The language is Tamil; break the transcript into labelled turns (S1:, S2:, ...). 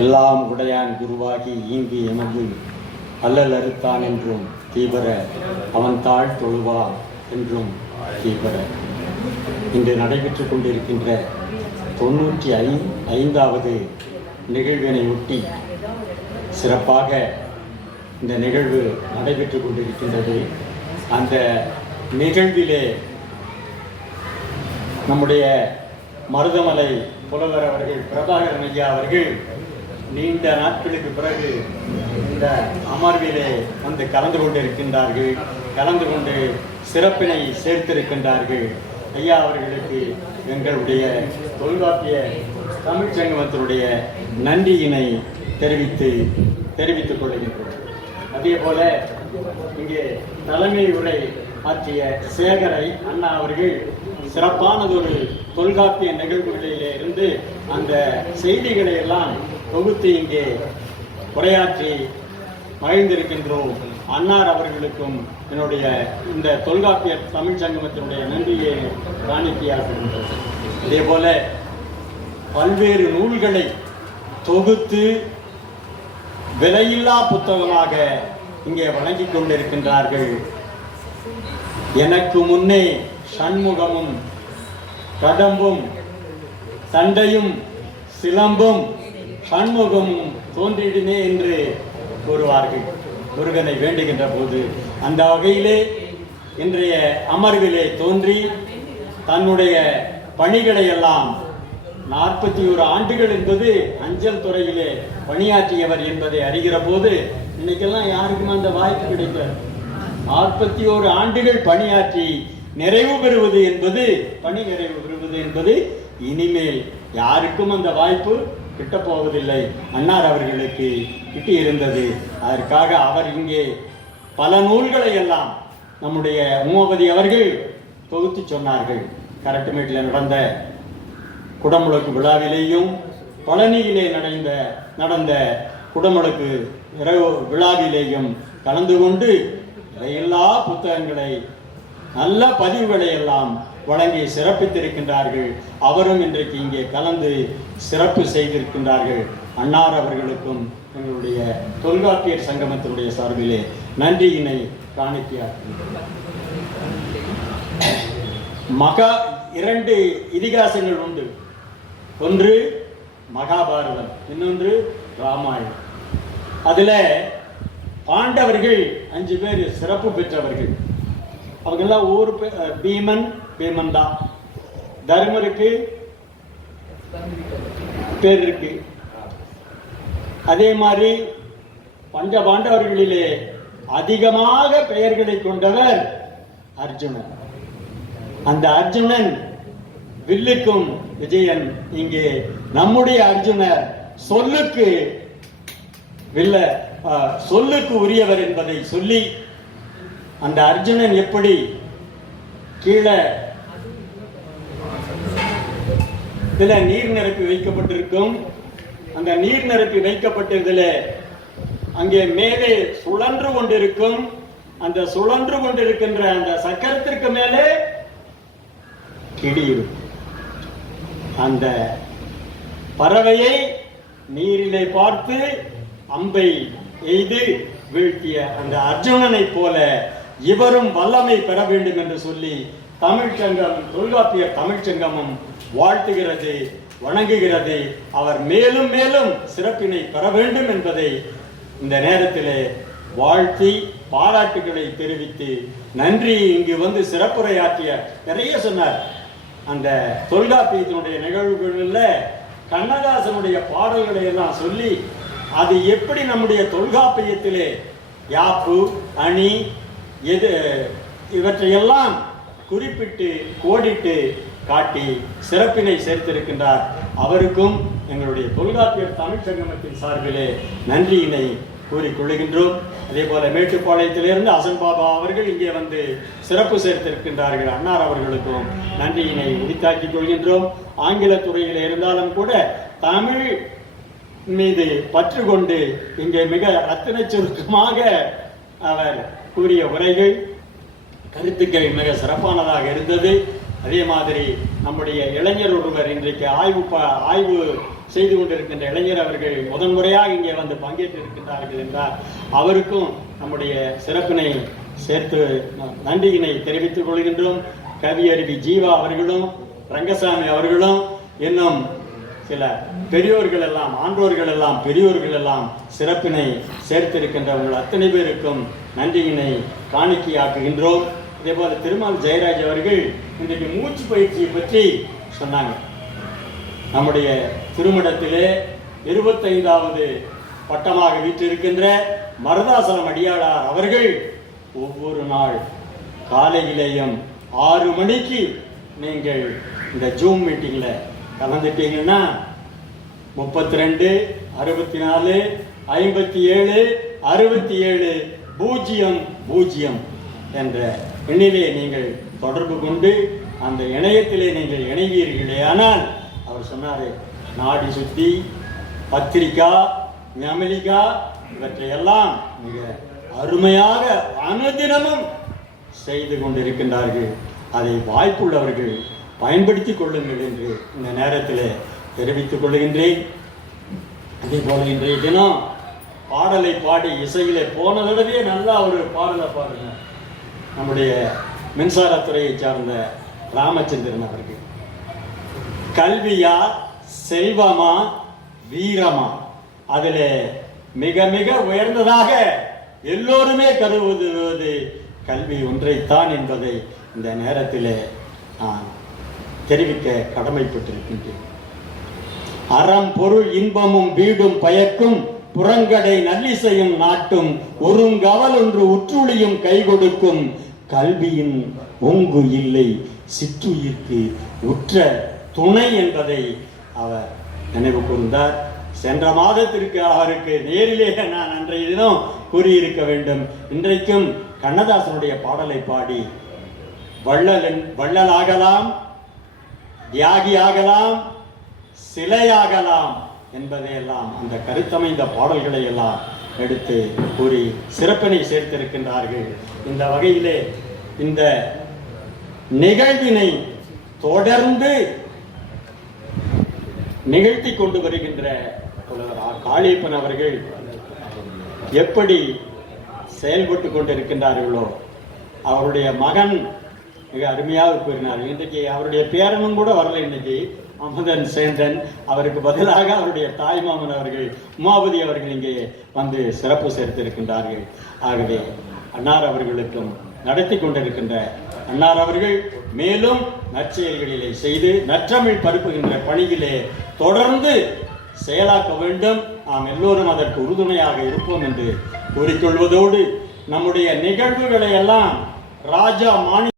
S1: எல்லாம் உடையான் குருவாகி ஈங்கி எமது அல்லல் அறுத்தான் என்றும் தீவிர அவன் தாழ் தொழுவா என்றும் தீவிர. இன்று நடைபெற்றுக் கொண்டிருக்கின்ற தொண்ணூற்றி ஐ ஐந்தாவது நிகழ்வினை ஒட்டி சிறப்பாக இந்த நிகழ்வு நடைபெற்றுக் கொண்டிருக்கின்றது. அந்த நிகழ்விலே நம்முடைய மருதமலை புலவர் அவர்கள் பிரபாகரன் ஐயா அவர்கள் நீண்ட நாட்களுக்கு பிறகு இந்த அமர்விலே வந்து கலந்து கொண்டிருக்கின்றார்கள். கலந்து கொண்டு சிறப்பினை சேர்த்திருக்கின்றார்கள். ஐயா அவர்களுக்கு எங்களுடைய தொல்காப்பிய தமிழ் சங்கமத்தினுடைய நன்றியினை தெரிவித்து தெரிவித்துக் கொள்கின்றோம். அதே போல இங்கே தலைமை உரை ஆற்றிய சேகரை அண்ணா அவர்கள் சிறப்பானதொரு தொல்காப்பிய நிகழ்வுகளிலே இருந்து அந்த செய்திகளை எல்லாம் தொகுத்து இங்கே உரையாற்றி மகிழ்ந்திருக்கின்றோம். அன்னார் அவர்களுக்கும் என்னுடைய இந்த தொல்காப்பிய தமிழ் சங்கமத்தினுடைய நன்றியை காணிக்கையாக்குகின்றோம் அதே போல பல்வேறு நூல்களை தொகுத்து விலையில்லா புத்தகமாக இங்கே வழங்கி கொண்டிருக்கின்றார்கள். எனக்கு முன்னே சண்முகமும் கடம்பும் சண்டையும் சிலம்பும் கண்முகம் தோன்றிடுமே என்று கூறுவார்கள். முருகனை வேண்டுகின்ற போது அந்த வகையிலே இன்றைய அமர்விலே தோன்றி தன்னுடைய பணிகளை எல்லாம் நாற்பத்தி ஒரு ஆண்டுகள் என்பது அஞ்சல் துறையிலே பணியாற்றியவர் என்பதை அறிகிற போது இன்னைக்கெல்லாம் யாருக்கும் அந்த வாய்ப்பு கிடைக்கல. நாற்பத்தி ஒரு ஆண்டுகள் பணியாற்றி நிறைவு பெறுவது என்பது பணி நிறைவு பெறுவது என்பது இனிமேல் யாருக்கும் அந்த வாய்ப்பு கிட்டப்போவதில்லை. அன்னார் அவர்களுக்கு கிட்டி இருந்தது அதற்காக அவர் இங்கே பல நூல்களை எல்லாம் நம்முடைய உமாபதி அவர்கள் தொகுத்து சொன்னார்கள். கரட்டுமேட்டில் நடந்த குடமுழக்கு விழாவிலேயும் பழனியிலே நடந்த நடந்த குடமுழக்கு இரவு விழாவிலேயும் கலந்து கொண்டு எல்லா புத்தகங்களை நல்ல பதிவுகளை எல்லாம் வழங்கி சிறப்பித்திருக்கின்றார்கள். அவரும் இன்றைக்கு இங்கே கலந்து சிறப்பு செய்திருக்கின்றார்கள். அன்னார் அவர்களுக்கும் எங்களுடைய தொல்காப்பியர் சங்கமத்தினுடைய சார்பிலே நன்றியினை காணிக்கையாக்கின்றனர் மகா இரண்டு இதிகாசங்கள் உண்டு. ஒன்று மகாபாரதம் இன்னொன்று ராமாயணம். அதில் பாண்டவர்கள் அஞ்சு பேர் சிறப்பு பெற்றவர்கள். அவங்கெல்லாம் ஊர் பீமன் பீமன் தான் தர்மருக்கு பேர் இருக்கு அதே மாதிரி பஞ்ச பாண்டவர்களிலே அதிகமாக பெயர்களை கொண்டவர் அர்ஜுனன். அந்த அர்ஜுனன் வில்லுக்கும் விஜயன் இங்கே நம்முடைய அர்ஜுனர் சொல்லுக்கு வில்ல சொல்லுக்கு உரியவர் என்பதை சொல்லி அந்த அர்ஜுனன் எப்படி கீழே இதில் நீர் நிரப்பி வைக்கப்பட்டிருக்கும். அந்த நீர் நிரப்பி வைக்கப்பட்டதில் அங்கே மேலே சுழன்று கொண்டிருக்கும். அந்த சுழன்று கொண்டிருக்கின்ற அந்த சக்கரத்திற்கு மேலே கிடி இருக்கும். அந்த பறவையை நீரிலே பார்த்து அம்பை எய்து வீழ்த்திய அந்த அர்ஜுனனைப் போல இவரும் வல்லமை பெற வேண்டும் என்று சொல்லி தமிழ்ச்சங்கம் சங்கம் தொல்காப்பியர் தமிழ்ச் சங்கமும் வாழ்த்துகிறது வணங்குகிறது. அவர் மேலும் மேலும் சிறப்பினை பெற வேண்டும் என்பதை இந்த நேரத்திலே வாழ்த்தி பாராட்டுகளை தெரிவித்து நன்றி. இங்கு வந்து சிறப்புரையாற்றிய நிறைய சொன்னார். அந்த தொல்காப்பியத்தினுடைய நிகழ்வுகளில் கண்ணதாசனுடைய பாடல்களை எல்லாம் சொல்லி அது எப்படி நம்முடைய தொல்காப்பியத்திலே யாப்பு அணி எது இவற்றையெல்லாம் குறிப்பிட்டு கோடிட்டு காட்டி சிறப்பினை சேர்த்திருக்கின்றார். அவருக்கும் எங்களுடைய தொல்காப்பியர் தமிழ் சங்கமத்தின் சார்பிலே நன்றியினை கூறிக்கொள்கின்றோம் அதே போல மேட்டுப்பாளையத்திலிருந்து அசன் பாபா அவர்கள் இங்கே வந்து சிறப்பு சேர்த்திருக்கின்றார்கள். அன்னார் அவர்களுக்கும் நன்றியினை உரித்தாக்கிக் கொள்கின்றோம். ஆங்கில துறையில் இருந்தாலும் கூட தமிழ் மீது பற்று கொண்டு இங்கே மிக ரத்தின சுருக்கமாக அவர் கூறிய உரைகள் கருத்துக்கள் மிக சிறப்பானதாக இருந்தது. அதே மாதிரி நம்முடைய இளைஞர் ஒருவர் இன்றைக்கு ஆய்வு ப- ஆய்வு செய்து கொண்டிருக்கின்ற இளைஞர் அவர்கள் முதன்முறையாக இங்கே வந்து பங்கேற்று இருக்கின்றார்கள் என்றால் அவருக்கும் நம்முடைய சிறப்பினை சேர்த்து நன்றியினை தெரிவித்துக் கொள்கின்றோம். கவியருவி ஜீவா அவர்களும் ரங்கசாமி அவர்களும் இன்னும் சில பெரியோர்கள் எல்லாம் ஆன்றோர்கள் எல்லாம் பெரியோர்கள் எல்லாம் சிறப்பினை சேர்த்திருக்கின்ற உங்கள் அத்தனை பேருக்கும் நன்றியினை காணிக்கையாக்குகின்றோம். இதே போல திருமால் ஜெயராஜ் அவர்கள் இன்றைக்கு மூச்சு பயிற்சியை பற்றி சொன்னாங்க. நம்முடைய திருமணத்திலே இருபத்தைந்தாவது பட்டமாக வீற்றிருக்கின்ற மருதாசலம் அடியாளார் அவர்கள் ஒவ்வொரு நாள் காலையிலேயும் ஆறு மணிக்கு நீங்கள் இந்த ஜூம் மீட்டிங்கில் கலந்துட்டீங்கன்னா முப்பத்தி ரெண்டு அறுபத்தி நாலு ஐம்பத்தி ஏழு அறுபத்தி ஏழு பூஜ்ஜியம் பூஜ்ஜியம் என்ற எண்ணிலே நீங்கள் தொடர்பு கொண்டு அந்த இணையத்திலே நீங்கள் இணைவீர்களே. ஆனால் அவர் சொன்னார் நாடி சுத்தி பத்திரிகா மெமலிகா இவற்றையெல்லாம் மிக அருமையாக அனுதினமும் செய்து கொண்டிருக்கின்றார்கள். அதை வாய்ப்புள்ளவர்கள் பயன்படுத்திக் கொள்ளுங்கள் என்று இந்த நேரத்தில் தெரிவித்துக் கொள்கின்றேன். அதே போல இன்றைய தினம் பாடலை பாடி இசையில போன தடவையே நல்லா ஒரு பாடலை பாருங்க நம்முடைய மின்சாரத்துறையை சார்ந்த ராமச்சந்திரன் அவர்கள். கல்வியா செல்வமா வீரமா? அதில் மிக மிக உயர்ந்ததாக எல்லோருமே கருதுவது கல்வி ஒன்றைத்தான் என்பதை இந்த நேரத்தில் நான் தெரிவிக்க கடமைப்பட்டிருக்கின்றேன். அறம் பொருள் இன்பமும் வீடும் பயக்கும் புறங்கடை நல்லிசையும் நாட்டும் ஒருங்கவலொன்று உற்றுளியும் கை கொடுக்கும் கல்வியின் ஒங்கு இல்லை சிற்றுயிர்க்கு உற்ற துணை என்பதை அவர் நினைவு கூர்ந்தார். சென்ற மாதத்திற்கு அவருக்கு நேரிலே நான் அன்றைய தினம் கூறியிருக்க வேண்டும். இன்றைக்கும் கண்ணதாசனுடைய பாடலை பாடி வள்ளலன் வள்ளலாகலாம். தியாகியாகலாம் சிலையாகலாம் என்பதையெல்லாம் அந்த கருத்தமைந்த பாடல்களை எல்லாம் எடுத்து கூறி சிறப்பினை சேர்த்திருக்கின்றார்கள். இந்த வகையிலே இந்த நிகழ்வினை தொடர்ந்து நிகழ்த்தி கொண்டு வருகின்ற காளியப்பன் அவர்கள் எப்படி செயல்பட்டு கொண்டிருக்கின்றார்களோ அவருடைய மகன் மிக அருமையாக கூறினார். இன்றைக்கு அவருடைய பேரனும் கூட வரல இன்னைக்கு அமுதன் சேந்தன் அவருக்கு பதிலாக அவருடைய தாய்மாமன் அவர்கள் உமாபதி அவர்கள் இங்கே வந்து சிறப்பு சேர்த்திருக்கின்றார்கள். ஆகவே அன்னார் அவர்களுக்கும் நடத்தி கொண்டிருக்கின்ற அன்னார் அவர்கள் மேலும் நற்செயல்களிலே செய்து நற்றமிழ் பரப்புகின்ற பணியிலே தொடர்ந்து செயலாக்க வேண்டும். நாம் எல்லோரும் அதற்கு உறுதுணையாக இருப்போம் என்று கூறிக்கொள்வதோடு நம்முடைய நிகழ்வுகளை எல்லாம் ராஜா மாணி